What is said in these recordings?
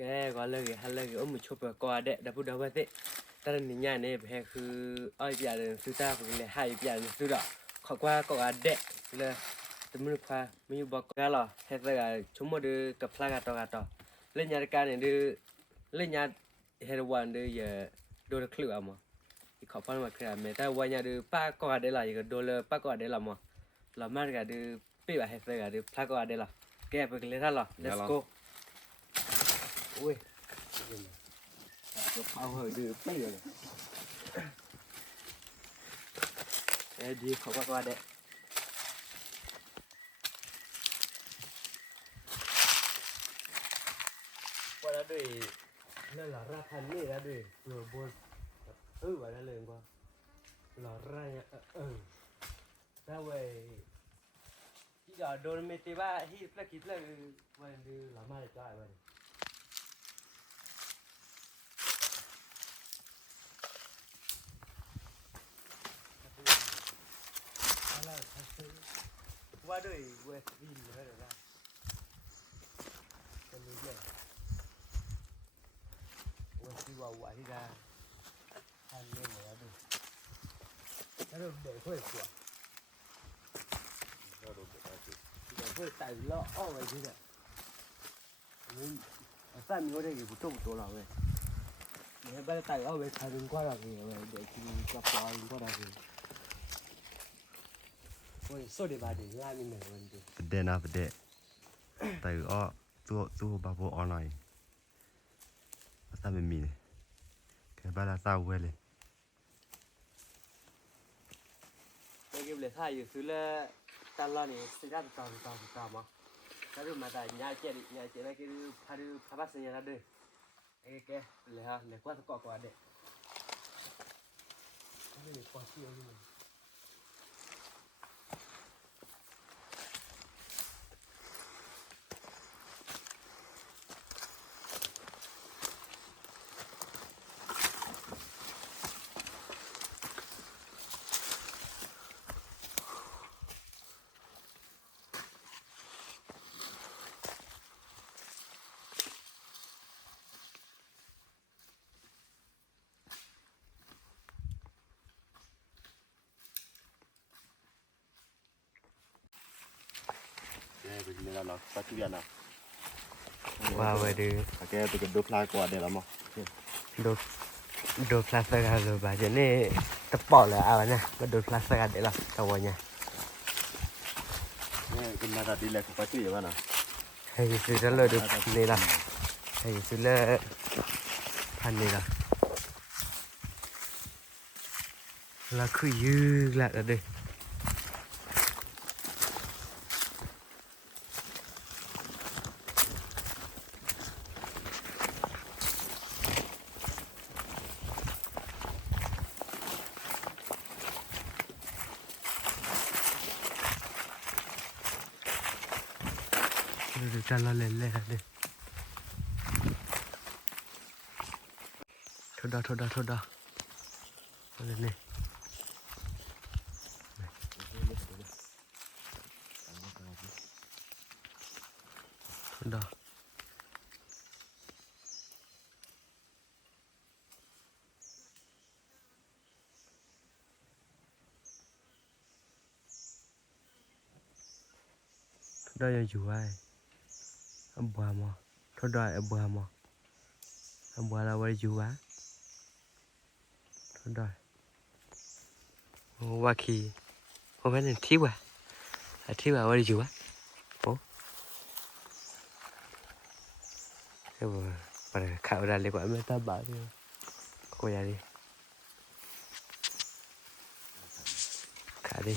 cái gọi là cái hay là cái ông mình chụp qua đấy đã bắt đầu vậy ta là nhà này vềคือai bây giờสุดท้ายผมเลยให้bây giờสุดอ่ะขอว่าก็ได้เลยแต่ไม่รู้ว่าไม่รู้บอกกันหรอเฮ็ดอะไรชั่วโมงเดียวกับพลังกันต่อเล่นยาการเนี่ยดูเล่นยาเฮโรวันดูอย่าโดนคลื่นอ่ะมั้งที่ขอฟังมาคือแต่วันยาดูป้าก็ได้ละอย่างโดนเลยป้าก็ได้ละมั้งเรามากันดูปีว่าเฮ็ดอะไรดูพลังก็ได้ละแกไปกันเลยท่านหรอ let's go อุ้ยจะเอาเหยดื้อไปเลยดีเขาว่าเด็กว่าแล้วด้วยนั่นหล่อราพันนี่แล้วด้วยตัวบนว่าแล้วเลยกว่าหล่อไรเนี่ยถ้าเว้ยที่จะโดนเมติว่าที่เพื่อคิดเลยวันดูหล่อมากเลยจ้าวันว่าด้วยเวสต์วินเลยนะคนนี้เนี่ยวันที่ว่าที่ได้ทานเล่นเลยด้วยแล้วเด็กเพื่อนกว่าเด็กเพื่อนไต่ล้ออ้อไปที่เนี่ยนี่สามีเขาได้กี่ผู้ชมตัวเราเลยเนี่ยไปไต่อ้อไปทานกว่าเราเนี่ยเด็กที่กระป๋องกว่าเราเนี่ยโอ้ยสุดยอดดีล่ามีเหนือวันดีประเด็นนะประเด็นแต่อ้อตัวบาโบออนไลน์ภาษาไม่มีเลยแค่บ้านละเศร้าเว้ยเลยเมื่อกี้เลยถ่ายอยู่ซื้อเลยตลอดนี่สิ่งที่ต่อมาถ้าดูมาแต่ยาเจ็ดแล้วก็ดูพาบัสเนี่ยนะด้วยแกเลยฮะเลยกว่าจะก่อกว่าเด็กนี่เลยกว่าที่เอาอยู่เป็นเรื่องเราปัจจุบันนะว่าไปดูแกไปกับดูพลายกว่าเดี๋ยวเรามาดูพลาสติกอะไรแบบนี้ตะปอเลยเอาเนี่ยมาดูพลาสติกเดี๋ยวเราตัวเนี่ยเป็นมาตัดดีเลยปัจจุบันนะให้ซื้อแล้วเลยดูนี่ละให้ซื้อแล้วพันนี่ละแล้วคือยืดแหละดิดูจานละเล่นเลยดิโทษดาอะไรนี่โทษดายังอยู่ไว้บัวมอทดอยบัวมอบัวเราไว้อยู่วะทดอยว่าขี่ว่าเป็นที่วะที่ว่าไว้อยู่วะโอ้เออไปข่าวอะไรกว่าไม่ตาบาดเลยก็ยังดีขาดิ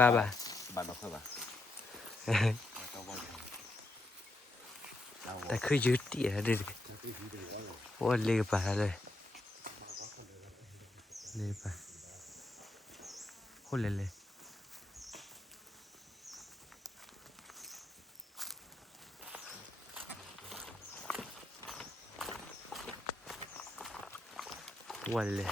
บ้าบ้านเราเท่าไหร่แต่คือยืดตีอะดิว่าเลี้ยปะเลยเลี้ยปะโคตรเลย วันเลย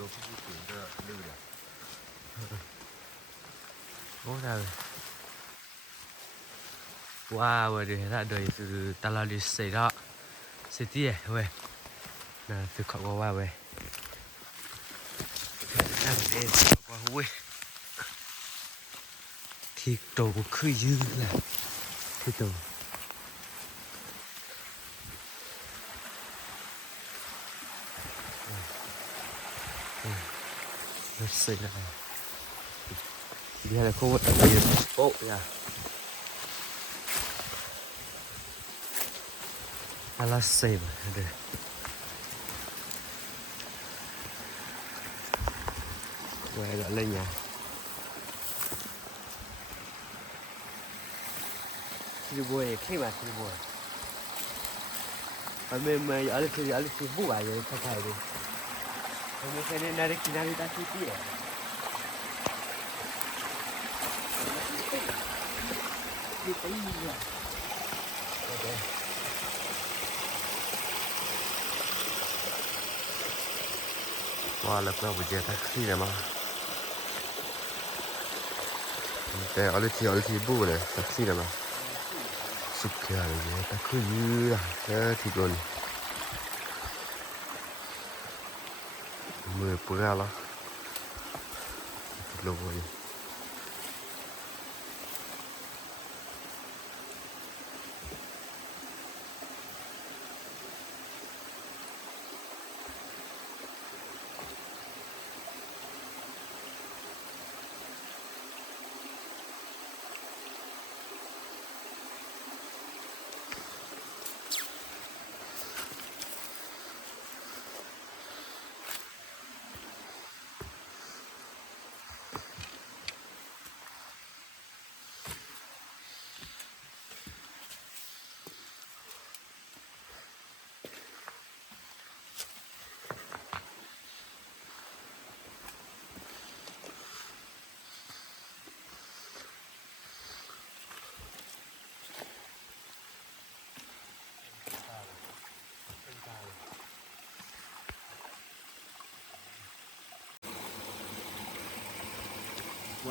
多不是顶着溜的。Ủa sao wow rồi thì là đời từ ta là lịch sử đó sẽ tiếc vậy là từ khó qua vậy đang lên qua vui thì đồ của khơi dư là thì đồ lịch sử này bây giờ là khu vực đặc biệt bộ nha là save đây quay lại lên nhà thì buổi khi mà thì buổi ở bên mà ở đây thì vụ à vậy phải đi mình sẽ nên ra cái nào ta chỉ biết đi tới gì vậy哇，那不不接他去了吗？对，奥利提布嘞，他去了吗？สุกยาเลยตะคือยืดอ่ะที่โดนมือเปื้อนแล้วลงไป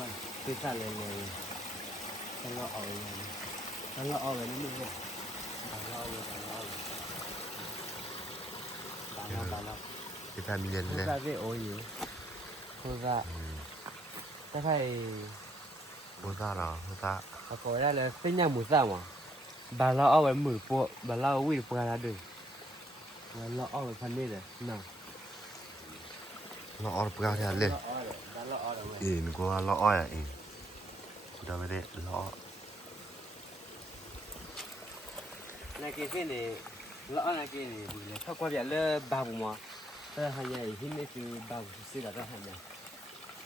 ว่าคือสั่นเลยต้องเราเอาอย่างนี้ต้องเราเอาแบบนี้มึงเนี่ยต้องเราเลยต้องเราเลยต้องเรา cái ta miền không này ra cái ổ gì không ra ta phải bố ra nào bố ra có ra là cái nhà một sao mà bà lo ao với mười bộ bà lo quy được ra được bà lo ao với phần này rồi nào nó ở bữa thì lên in của nó ở in đâu vậy nó này cái này lo này cái này là không qua việc là bà bù mà ta hay nhảy hình này từ bà bù xí là ta hay nhảy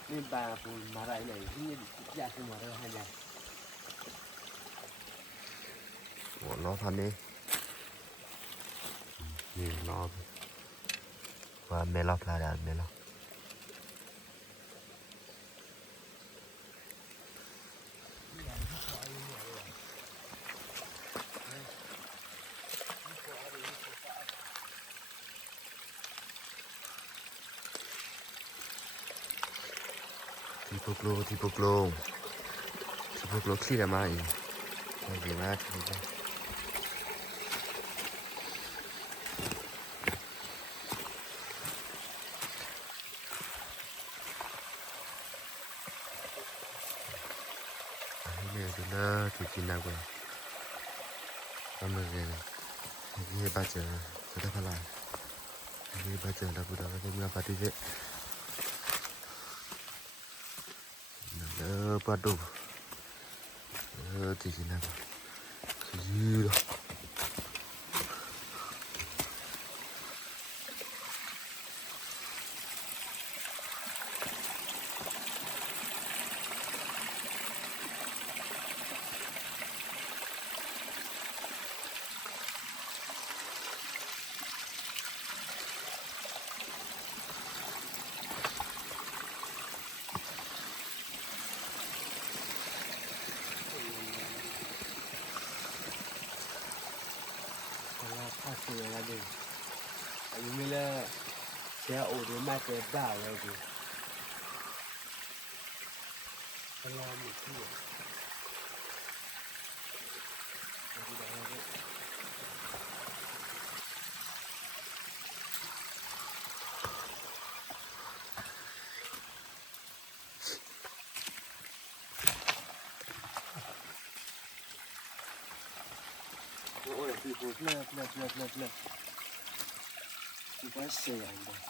nên bà bù mà lại nhảy hình như dạ không mà ta hay nhảy nó thành đi nhìn nó và mê lọc là đạt mê lọc thì bộc lô khi là mai gì mà thì thì chín nào rồi, 他们这个，你也把这。Sudah kalah. Ini baca dah budak baca mengapa tidak. Nah, padu. Di sini apa? Gila. Kalau kasih lagi, ini mila saya udah macam dah lagi. Kalau mungkin, lagi dah lagi. Oh, itu pelan. Itu sayang dah.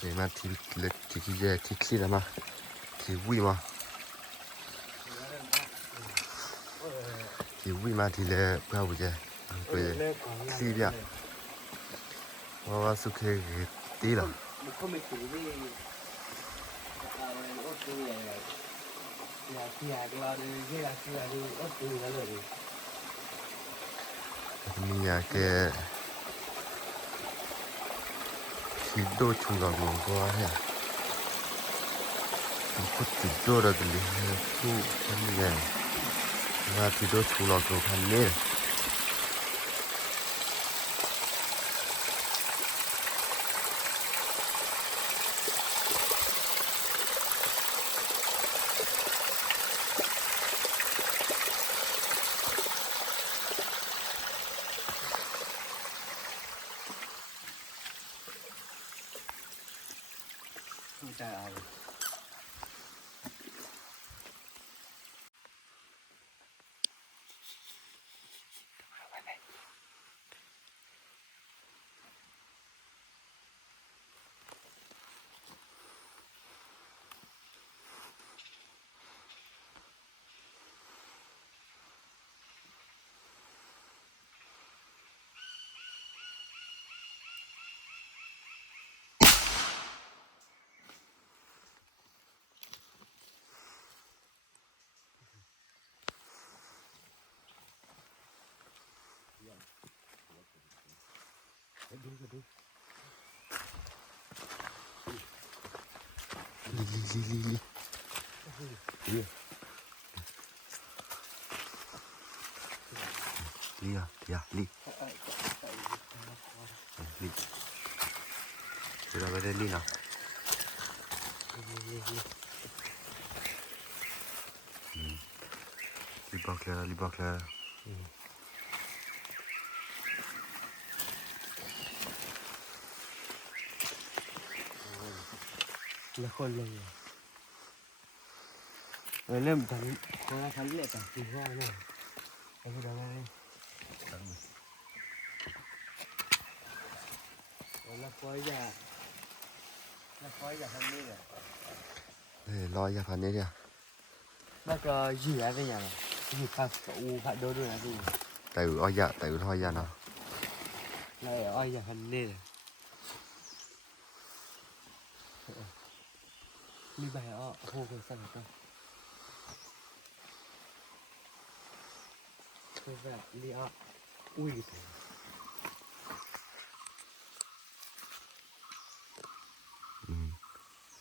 Thế mà thì cái gì thì khi là mà thì vui mà thì vui mà thì là bao giờ về khi đi à và sự kiện tí là Mình không biết cái gì. Nó cứ vậy này. Nhà cái là đi cái là đi ớt cứ là rồi. mình nhà cái thì đôi chung là một cái này có chỉ đôi là cái gì thu cái này và thì đôi chung là cái này Không trả ai. Đi. Li. Li. Li à, thì à, li. Li. Thế là bây giờ li nào. Li bọc là. Là con lên. Rồi lên thằng con thằng lẹ cả thì hoa này. Cái đó đây. Là coi giờ. Là coi giờ hôm nay rồi. Để lo ra phần đấy đi à. Bác gì ở cái nhà này? Gì phải đôi đôi là gì? Tự thôi ra nào. Này oi giờ hôm nay rồi. Đi bài hồ cái sao vậy? Tôi về đi ui cái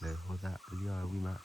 Để hồ ra li à quy mà.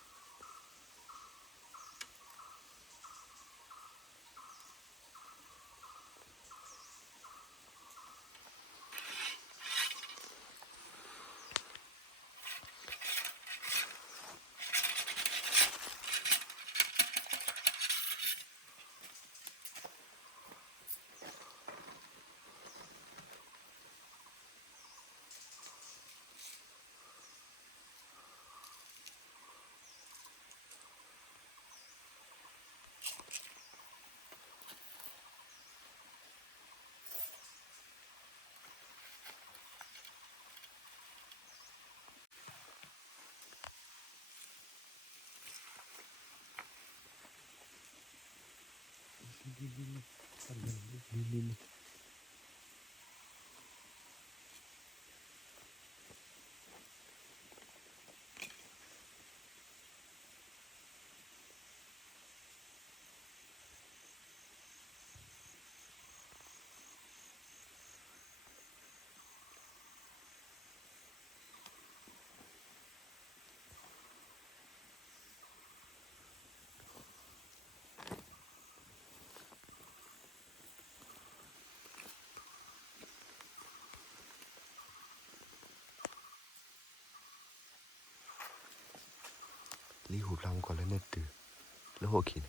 นี่รีหูลำก่อนแล้วเนี่ยตื่นแล้วหัวขิน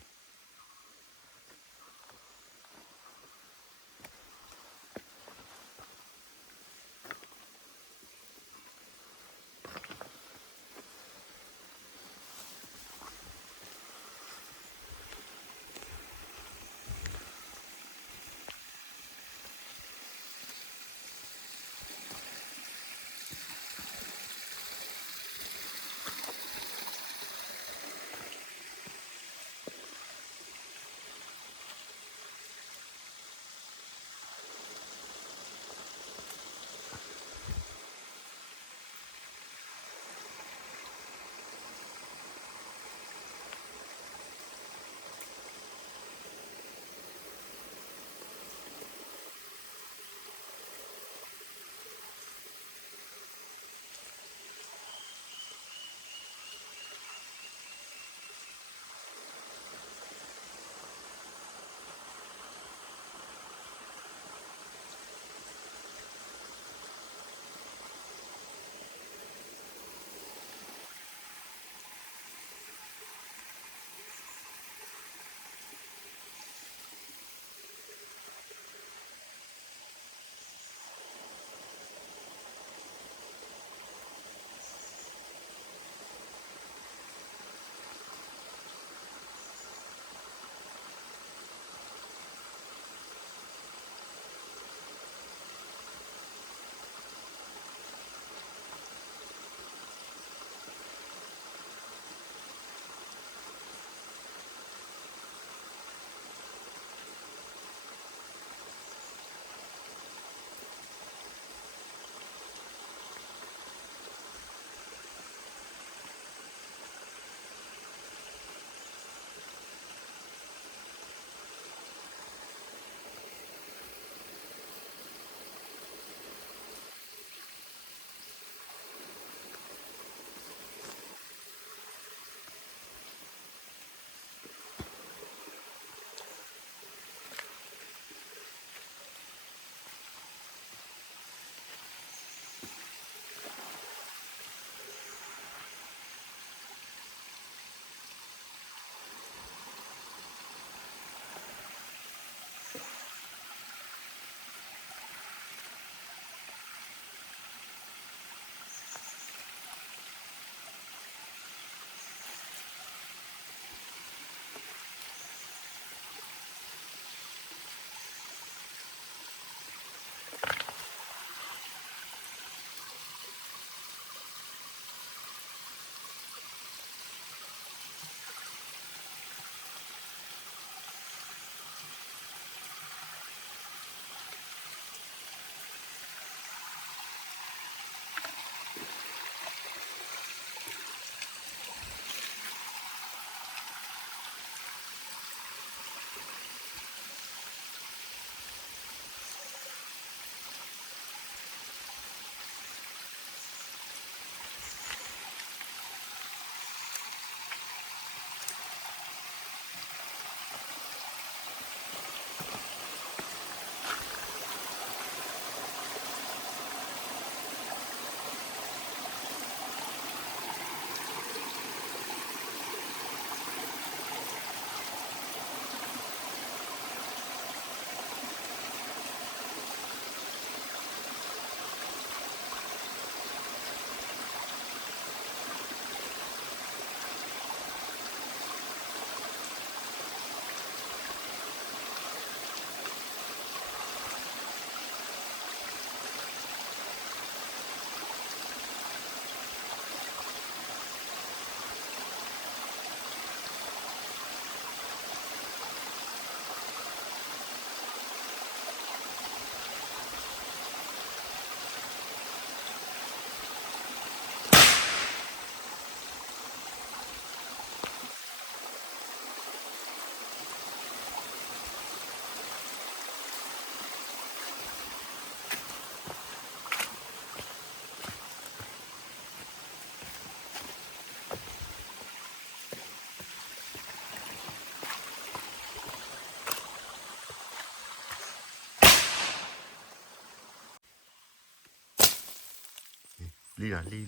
li là li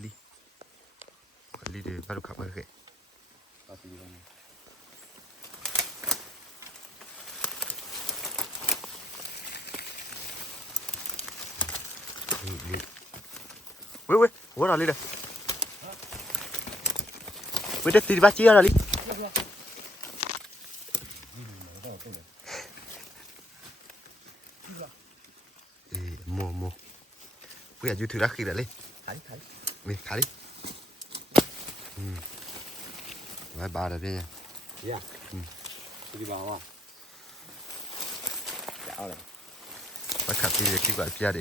li de ba được khắp cái li ui ủa nào li đây ui đất thì ba chia nào li mua bây giờ thử ra khi đã lên mình thả đi vài ba rồi đây nha dạ đi vào không chào này vài khát đi khi gọi pia đi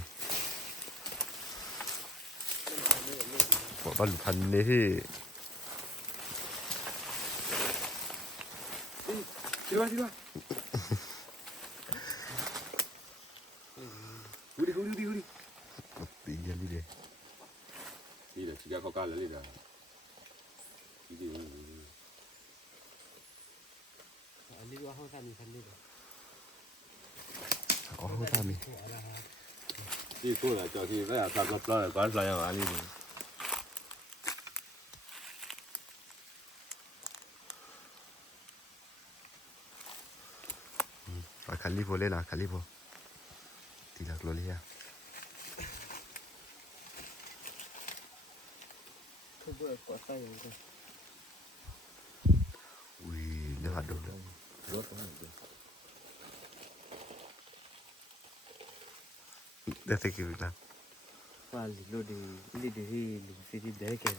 bỏ bao lục hành này thì đi qua đi tí giờ đi đi đi là chỉ ra khó khăn là đi là đi đi qua không thành thành đi được không sao mình đi thôi là cho thì bây giờ thật rất là quán lại mà đi phải khali vô lên là khali vô thì là luôn đi không vừa có tay rồi ui nó hoạt động được rốt để thấy kiểu làm qua đi đi đi đấy kìa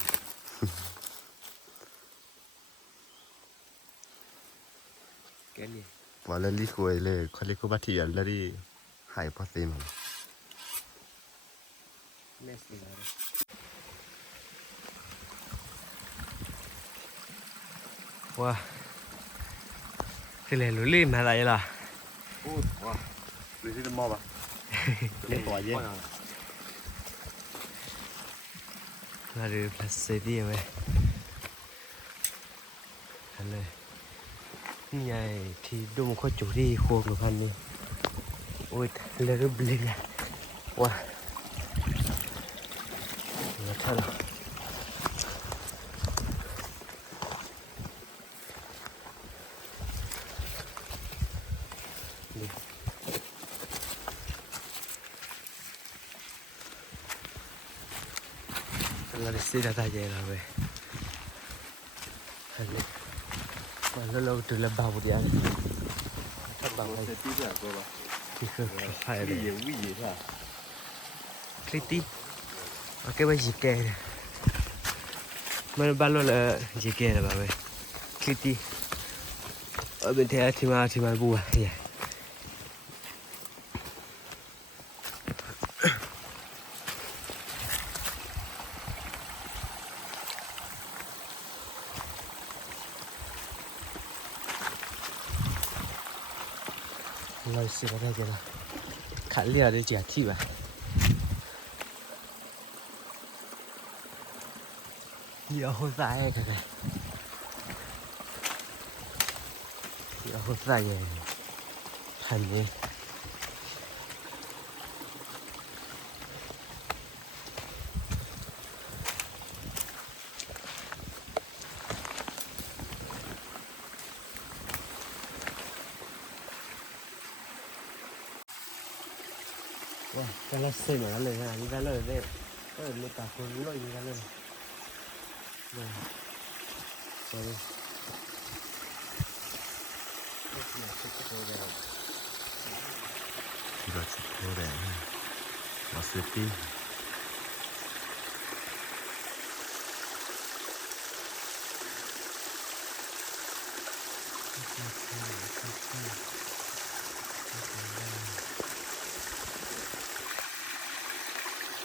cái này và lên đi cuốiเลยkhali cô bắt thì là đi hại phát tiền mà mess đi rồi wow cái này lúa lim hay là gì là ui wow đi đi mò bà lên tỏi gì là được là xe đi vậy anh ơi này thì đúng có chủ đi khuôn của anh đi ôi là rất bling à wow nó thật là đi xe đã tại vậy rồi anh ơi mà lâu từ là bao một giờ chắc bao sẽ tí nữa cô bà thì không phải cái là gì thế à Kitty ở cái bên gì kè này mà bao lâu là gì kè là bà ơi Kitty ở bên thế thì mà bùa vậy lời xưa đây kìa là khá lìa để trẻ thị bà nhiều hôn dài cái này nhiều hôn dài này thành như wow cái là xây mà nó lời ha như cái lời đây nó cả con lôi như cái lời này rồi thì là chụp thôi để nó sẽ tí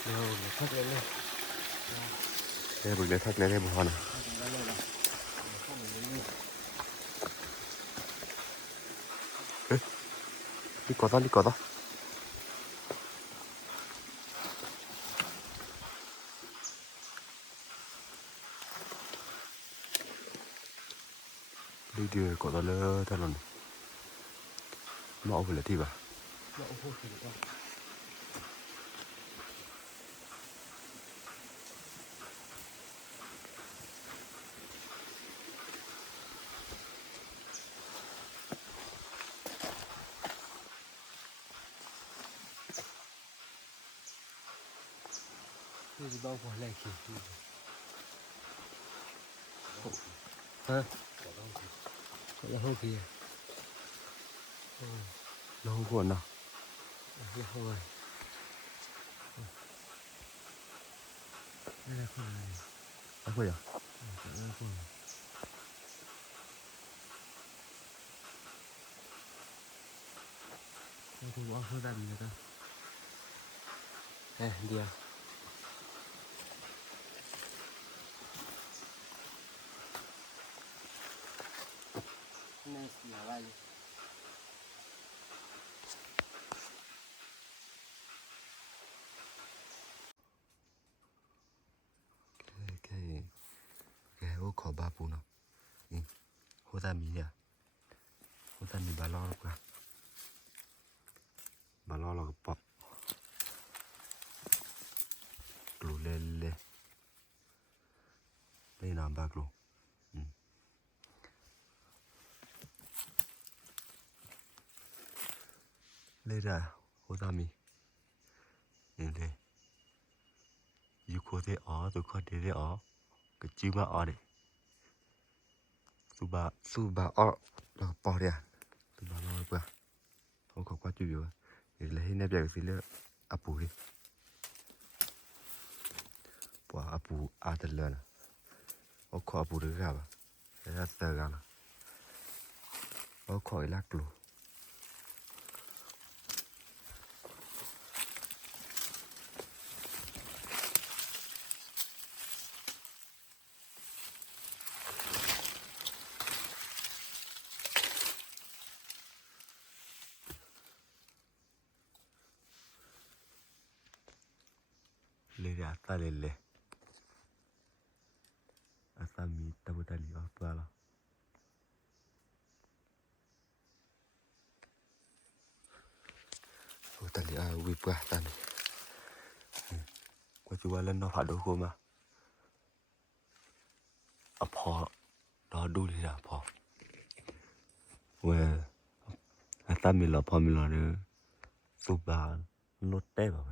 rồi thắt lên lên đây bực lấy thắt lấy đây bực hoa này đi có đó đi đưa có đó lơ thật luôn mạo về là thì bà คือบ้าหัวแรกคือฮะแล้วห้องคือน้องควรเนาะ แล้วห้องอะไรแล้วห้องอะไร ไม่ควรเหรอ แล้วห้องแล้วผมว่าเขาดันเลยนะเดียวน่าเสียว่าเลย แค่โอ้ขอบาปูเนาะนี่โหตามีเนี่ยโหตามีบาลอหรอกนะบาลอเราก็ปอกกลูเล่เล่เล่น้ำบากลูเล่ได้โหตามีนี่เล่ยูโคเตอ๋อตัวข้อเดเดอ๋อก็จิ้มมาอ๋อเด็สุบาอ๋อเราปอกเนี่ยสุบาลอเปล่าเขาขอกว่าจุดอยู่เดี๋ยวเลยให้เนี่ยเบียกสิเลือกอาปูดิปัวอาปูอาตเลนะโอ้ขออาปูด้วยกันป่ะแล้วเจอกันนะโอ้ขออีลักลูเลยอาตาเลยอาตามีตะบุตาลีออกตัวละโอ้ตาลีอาวิปะตานีกว่าจะว่าเล่นนอผัดดูกูมาอ่ะพอรอดูเลยนะพอเว้ยอาตามีรอพอมีรอเนี่ยสุบานรถเต้ป่ะ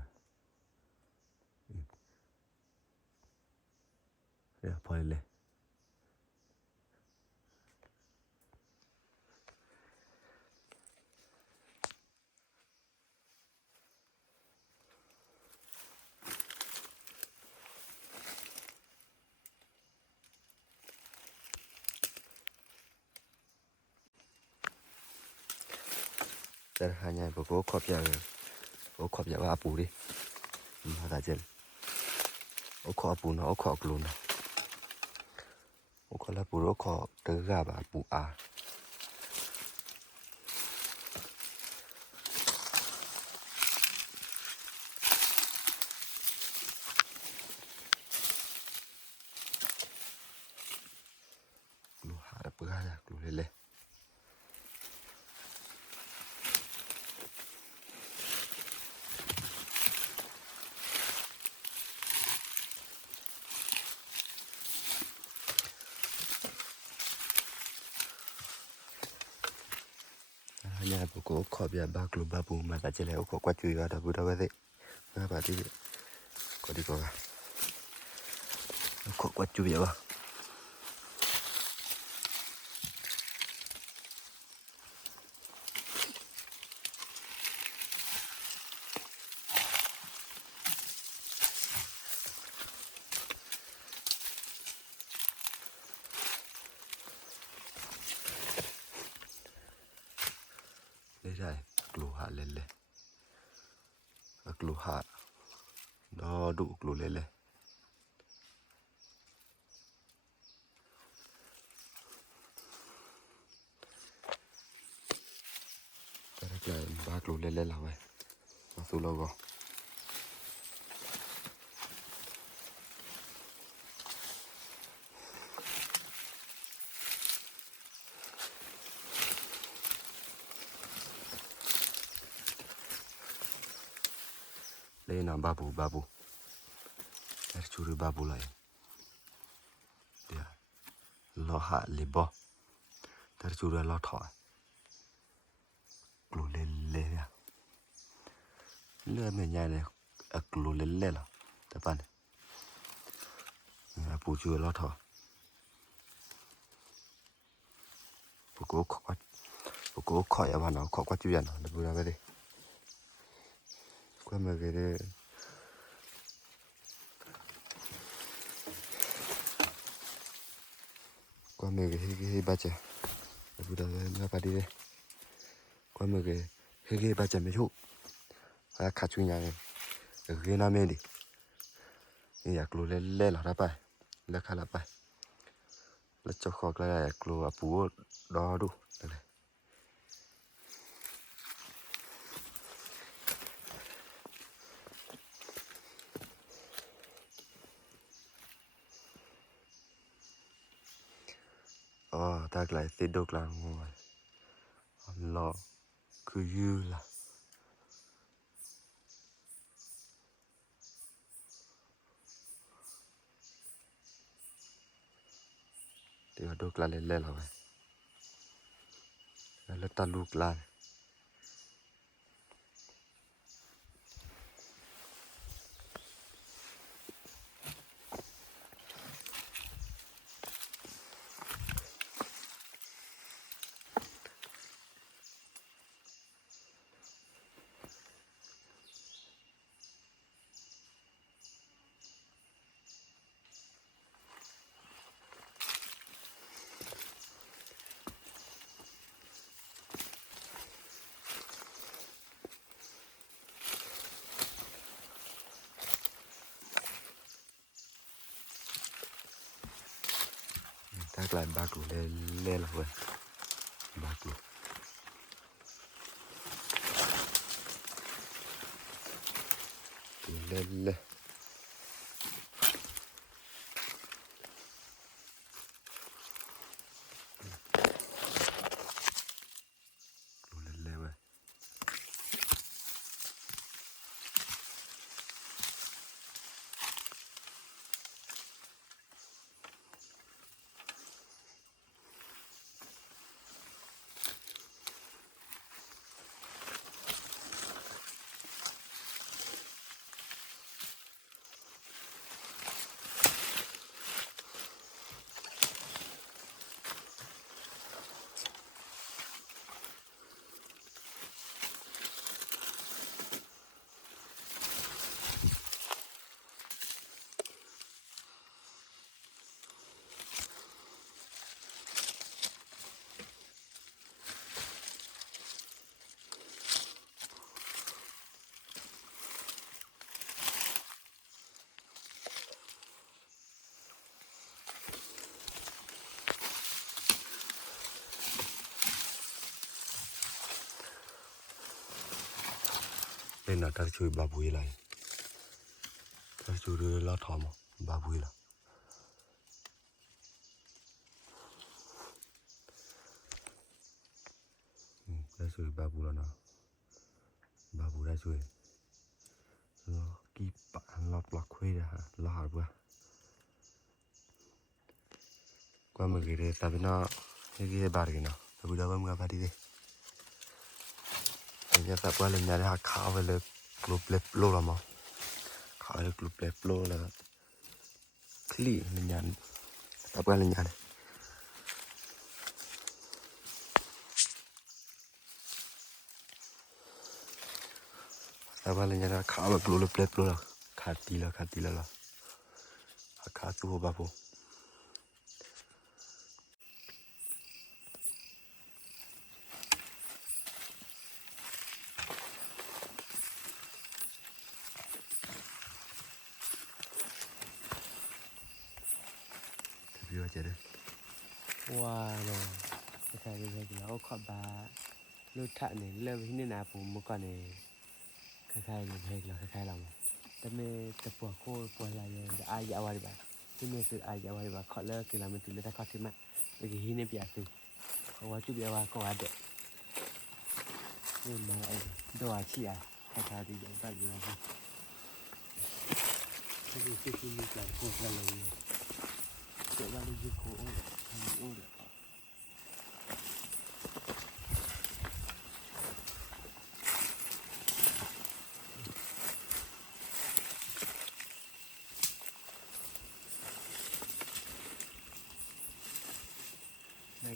เนี่ยพอเลยแต่หายใจบอกว่าขอบใจโอ้ขอบใจว่าปูดิมาตาเจนโอ้ขอปูนะโอ้ขอกลูนะโอ้ขอละปูโอ้ขอเตอร์กาบะปูอาลูหาเปื่อยากลูเลยหายใจบอกว่าขอบใจบากลูบาปูมาตาเจนแล้วขอกว่าจุยว่าดับบูดับเตะมาปาที่ก็ดีกว่าขอกว่าจุยว่าเลยได้กลูหาเลยกลูหาดอดุกลูเลยแต่ถ้าเกิดบากลูเลยเราไว้มาสู้เราก็เลยนะบาบูแต่ชูรือบาบูเลยเดี๋ยวเราหาเลยบ่แต่ชูรืเราถอยกลูเลยเนี่ยเลือดเหมือนยาเลยกลูเลยหรอแต่ปัน ปูจูลอทอปูโก้ขอปูโก้ขอยาบ้านเราขอกว่าจุยันเดี๋ยวพูดอะไรดิกว่าเมื่อกี้ดิกว่าเมื่อกี้เฮ้ยบ้าจ้ะเดี๋ยวพูดอะไรไม่พอดีดิกว่าเมื่อกี้เฮ้ยบ้าจ้ะไม่ถูกขาดจุยันเดี๋ยวกินน้ำเมดินี่อยากรู้เล่นหรอถ้าไปแล้วข้าละไปแล้วเจ้าของก็อยากรู้ปูรอดูอะไรอ๋อตากลายติดดอกลางหัวหล่อคือยืดละเดี๋ยวดอกลาเล่นๆเราไปแล้วตาลูกลาตากลายบากูเล่นเราไปบากูเล่นเลยเล่นๆไปเล่นนะถ้าช่วยบาบุยไรถ้าช่วยเรือลอทอมบาบุยละได้ช่วยบาบุแล้วนะบาบุได้ช่วยเรากีปะเราปลักคุยนะฮะเราหาบัวกว่าเมื่อกี้เรื่องแต่เป็นน่ะเฮ้ยบาร์กินนะแต่บุได้ว่ามึงกับพอดีเลยเดี๋ยวแต่ว่าเรื่องนี้ฮะข้าวไปเลยกลุ่มเล็บโลละมั้งข้าวเลยกลุ่มเล็บโลละคลี่เรื่องนี้แต่ว่าเรื่องนี้แต่ว่าเรื่องนี้ข้าวแบบกลุ่มเล็บโลละขาดตีละละขาดตัวบาบูพี่ว่าจะได้ว้าเนาะใครๆเลยแล้วขอบาลูกท่าเนี่ยเริ่มที่นี่นะผมเมื่อก่อนเนี่ยใครๆเลยเพลงเราใครๆเราแต่เมื่อจะปวดโคตรปวดอะไรเลยอายเอาไว้บ้างที่เมื่อสุดอายเอาไว้บ้างขอเลิกกินแล้วมันตื่นเลยถ้าขอที่มาเมื่อกี้ที่นี่เปียกตื่นเพราะว่าจุดเดียวว่าก็ว่าเด็กนี่มาไอ้ตัวเชี่ยใครๆดีอย่างบ้านอยู่นะถ้าดูที่ที่มีการโคตรกันเลยเดี๋ยวว่าลูกยูโคโอ้ทำโอ้เดี๋ยว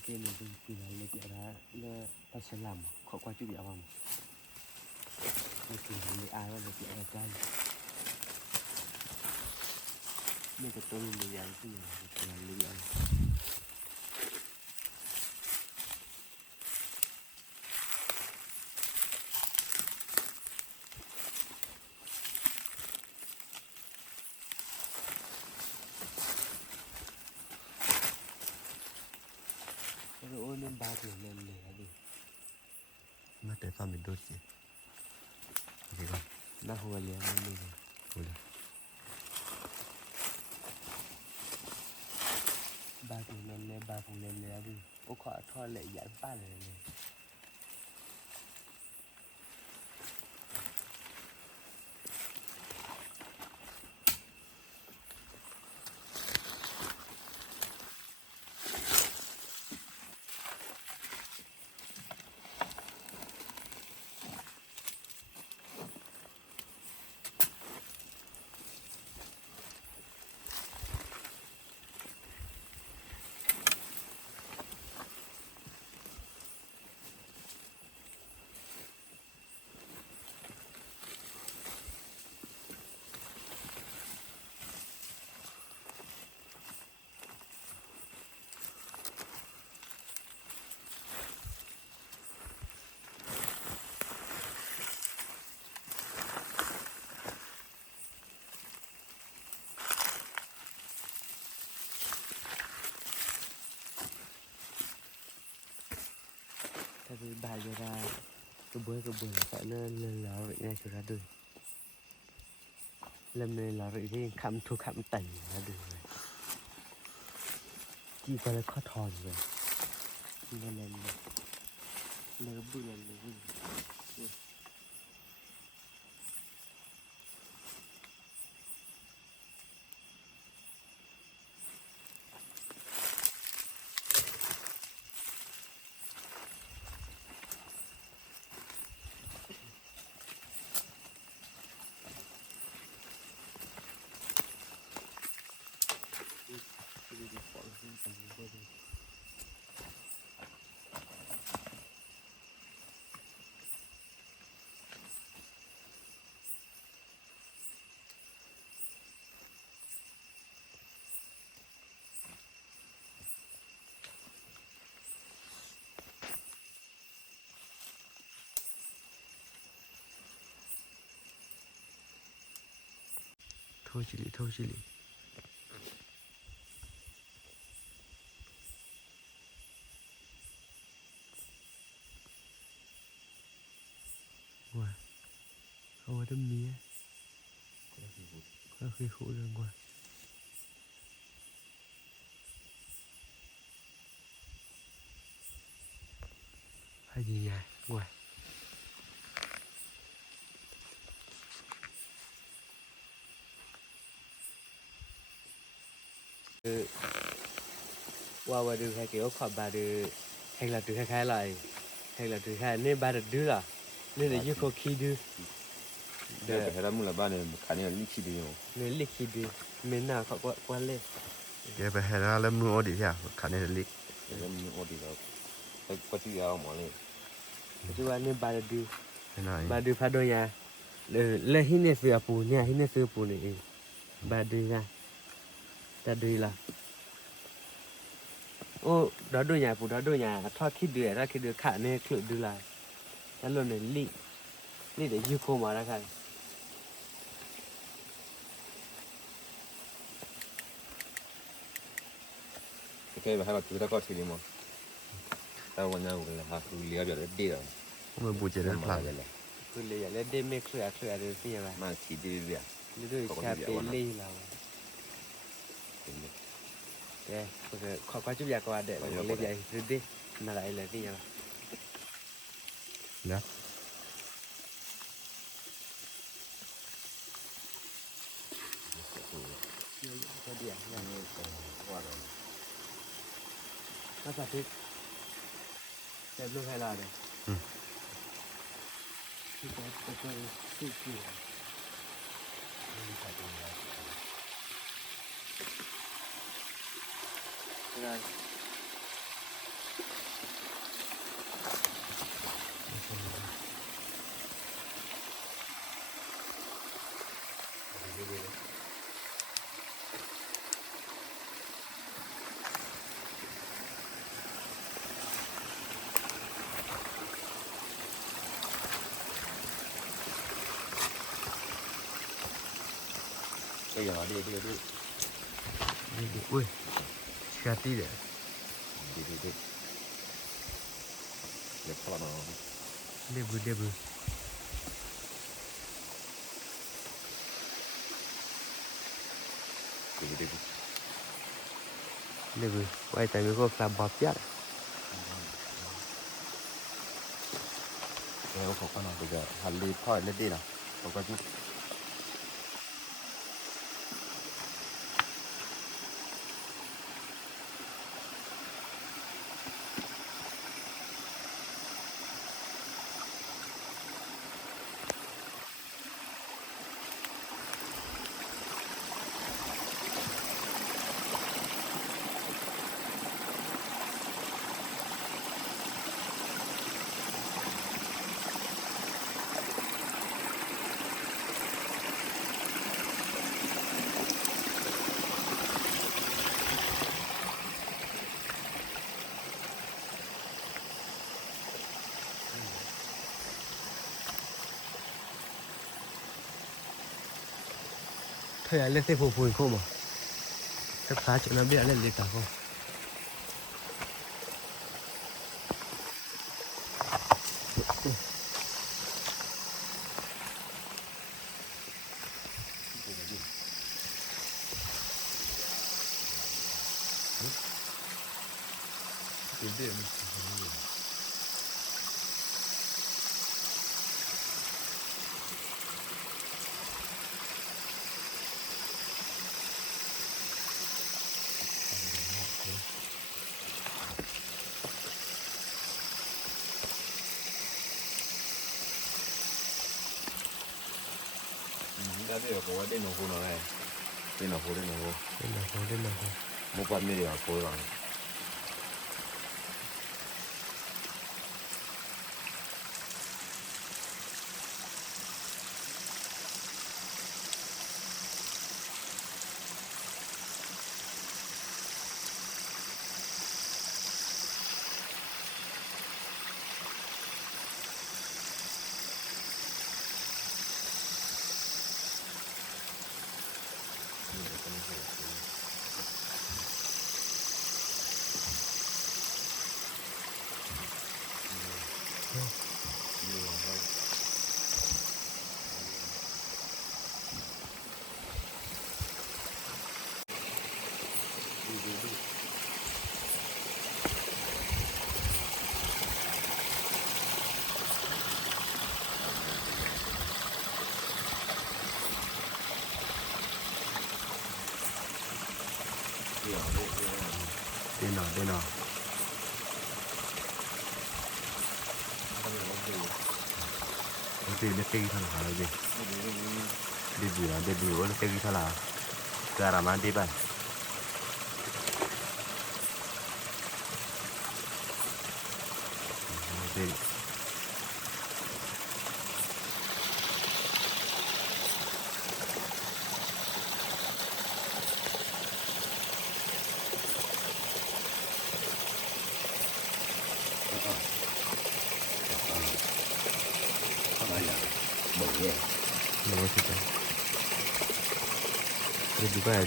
cái này thì quỳ là lấy cái đó là ta sẽ làm khó qua chút gì không cái quỳ là lấy ai là cái ai trai mấy cái tôi mình dạy cái này là lấy ai rồi nên ba tuổi lên lấy đi mà để tao mình đốt gì ok không na hồ liền lên đi thôi là ba tuổi lên lấy ba tuổi lên lấy đi ô khó thôi lại giải ba này này tại vì bà giờ ra cái bữa phải lên lò vậy nha cho ra đường lên lên lò vậy thì khăm thu khăm tẩy ra đường này chỉ có là khó thòn rồi lên bự lên bự thôi chị lị ngoài không có đâm mía có khi khổ ra ngoài hay gì nhà ngoài qua đường hai kiểu khỏi bà được hay là từ khai lại hay là từ khai nên ba được đứa là nên là yêu cầu khi đưa để hay là muốn là ba này khả năng linh chi đi không nên lịch khi đưa mình nào họ qua lên cái phải hay là lâm mưa đi theo khả năng là lịch để mình ở đi đâu cái có chuyện gì mà này chứ qua nên ba được đưa cái này ba đưa phá đôi nhà lên hít nè sửa bù nha hít nè sửa bù này ba đưa ra ta đưa là ô đó đôi nhà bù đó đôi nhà thoát khi đưa ra khi đưa khả nên khử đưa lại cái luôn này lì để yêu cầu mà ra khai cái hay là chúng ta có chuyện gì mà tao còn nhau là học liều biểu đi rồi không phải bù chế đến plan rồi cứ lấy lên đêm mê khử được gì vậy mà chỉ đi việc như đôi cha bê lì là ok khó quá chút giờ qua để lấy dậy rồi đi mà lại là cái gì vậy đó cái điểm nha nó phải thích đẹp luôn hay là đấy cái sự kiện rồi 这个对，喂，下地的，对，也差不多，对不，对，对不，外在有个发包价的，我好看到这个还离跑那地了，我关注。thôi à lên xe phụ phụ không mà, chắc phá chỗ nó biết lên lịch cả không. Đã biết có đến nó hồ nó này, đến nó hồ. Đến nào thôi. Một quan mấy điều hồ rồi. Đến nào. Cái gì nó cây thằng hả gì? Đi bữa nó cây thằng là ra làm ăn đi bạn. Đi. Nó thì sao? Đi bài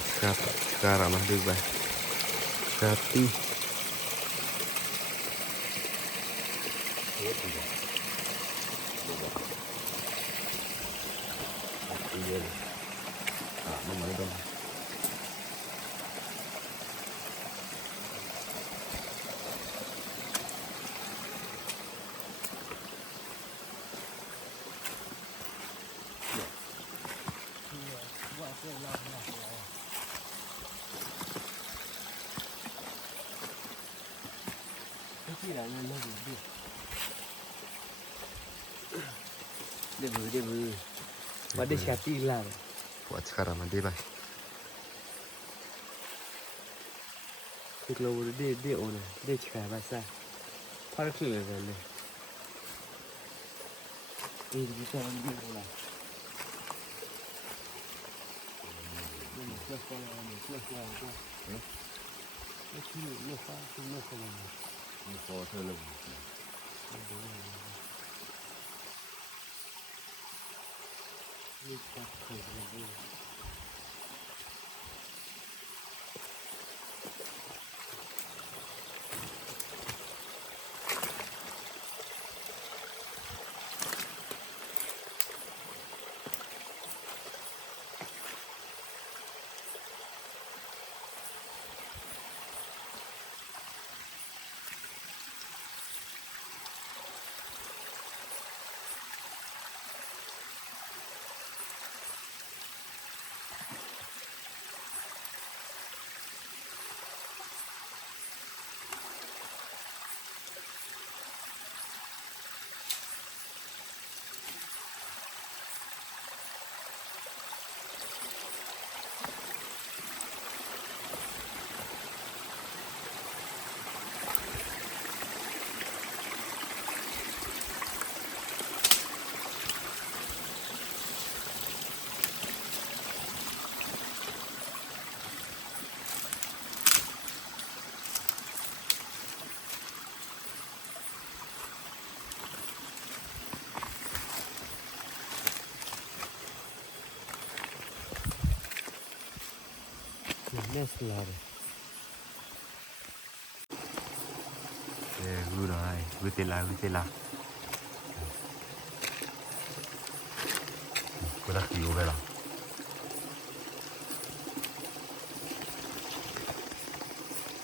sekarang mah đi bài. Tapi Nó mới đâu. cái là nó đi bự. Mà đi chặt đi làm. Buat sekarang mah dia bah. Thì lâu đi ổn này, đi chả bao xa. Phát khử rồi này. Đi cho nó đi ổn này. Nước qua. Nó chỉ nước qua, nước không mà. Nó có thơ lùng. Nước qua khử rồi. Yes, love. กูหน่อยกูเตล่ากูรักอยู่ไปละ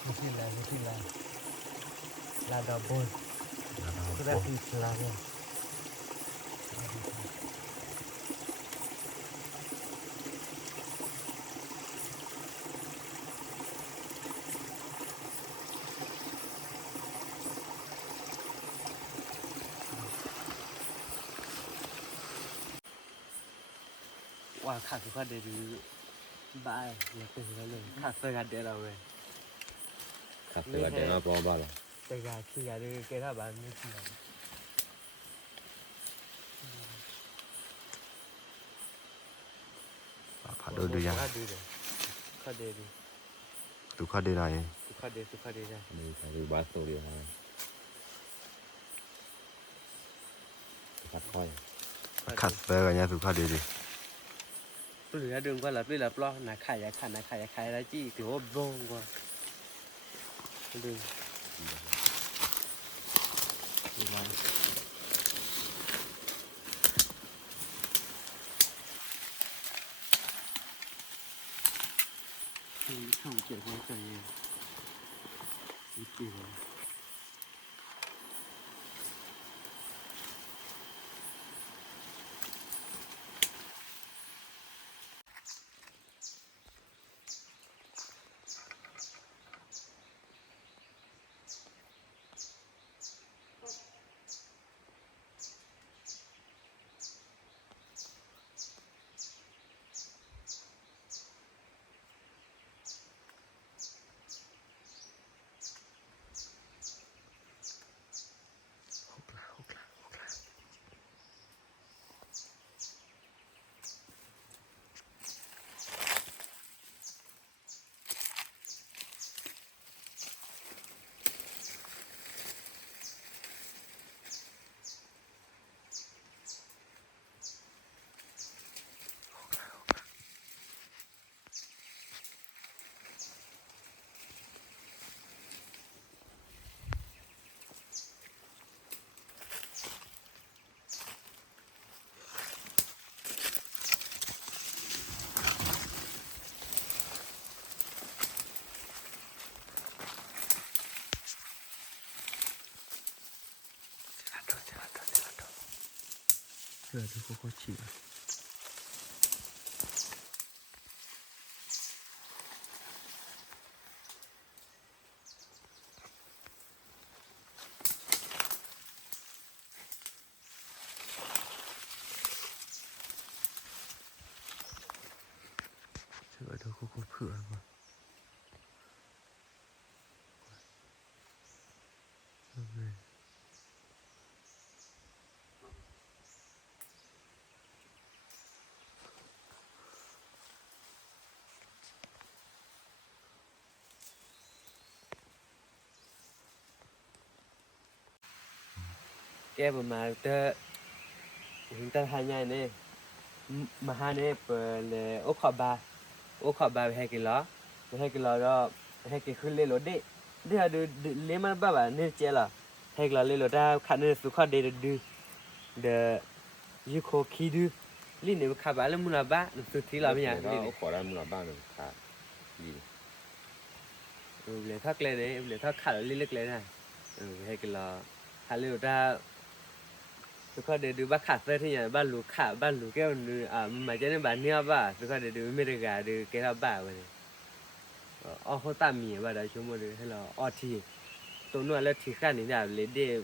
Bismillah. Lada bon. Sudah selama. ว่าขาดสุภาพเดือดบ้าอย่าเป็นแล้วเลยขาดเสื้อกันเดือดเราเลย ครับตัวเดี๋ยวมาปอบ้าละ แต่ยาขี้ยาดื้อเกล้าบ้านไม่ขี้ยา พาดูยัง ข้าดื้อเลยข้าเดือด ดูข้าได้ไหน ข้าเดือดได้ นี่ใส่บาสตัวเดียวฮะขัดค่อย ขัดเสื้อกันเนี่ยดูข้าดีดิ เหลือดึงก็หลับหลับล้อหนาขายยาขาดหนาขายยาขายแล้วจี้ถือว่าบ้งกว่าดึงดูไว้ช่องเจ็บหัวใจนิดเดียว เสื้อที่เขาฉีดเสื้อที่เขาเผื่อมาแกประมาณเตอถึงตาหายใหญ่เนี่ยมาหาเนี่ยเปิดเลยโอ้ขอบาให้กินล้อให้กินล้อแล้วให้กินขึ้นเลยรถเดี๋ยวดูเลี้ยมันบ้าเนี่ยเจ้าล่ะให้กินล้อเลยรถได้ขันเนี่ยสุขาเดือดเดยูโคคีดูลิ้นเนี่ยขับอะไรมุนละบ้าสุดที่เราไม่อยากลิ้น ขอได้มูลบ้านหนึ่งขาดดี เลยทักเลยเนี่ยเลยทักขาดลิ้นเล็กเลยนะให้กินล้อขันเลยรถได้สุขาเดือดบ้าขาดเสื้อที่อย่างบ้านหลูขาบ้านหลูแก้วนึหมายถึงในบ้านเนี่ยบ้าสุขาเดือดไม่ได้กาดูแก้วบ้าวันนี้เขาตามมีว่าได้ชั่วโมงเลยให้เราทีตัวนู้นแล้วที่ข้านี่เนี่ยเลยเดี๋ยว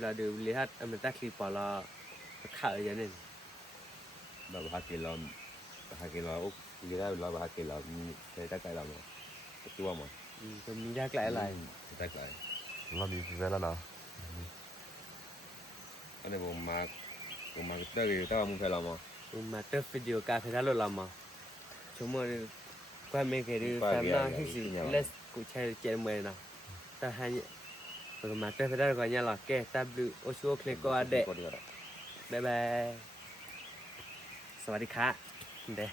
เราดูเลยฮัทมันตักคลิปพอเราขาดอย่างนี้ แบบฮักกินเราอุ๊บเรียกได้เราฮักกินเราใช้ตะไคร้เราเนี่ยตัวมัน ตรงนี้ยากหลายอะไร ตะไคร้ เรามีเวลาเนาะ อันนี้ผมมาเตอร์อยู่แต่ว่ามึงเคยเรามั้ง มาเติมวิดีโอกาเพดานเรามาชั่วโมงความไม่เคยดูแฟนน้าที่สิเลสกูใช้เจนเมย์นะแต่ให้มาเติมเพดานก่อนเนี่ยหรอแกตับดูโอชัวเคลก็เดะบ๊ายบายสวัสดีค่ะเดะ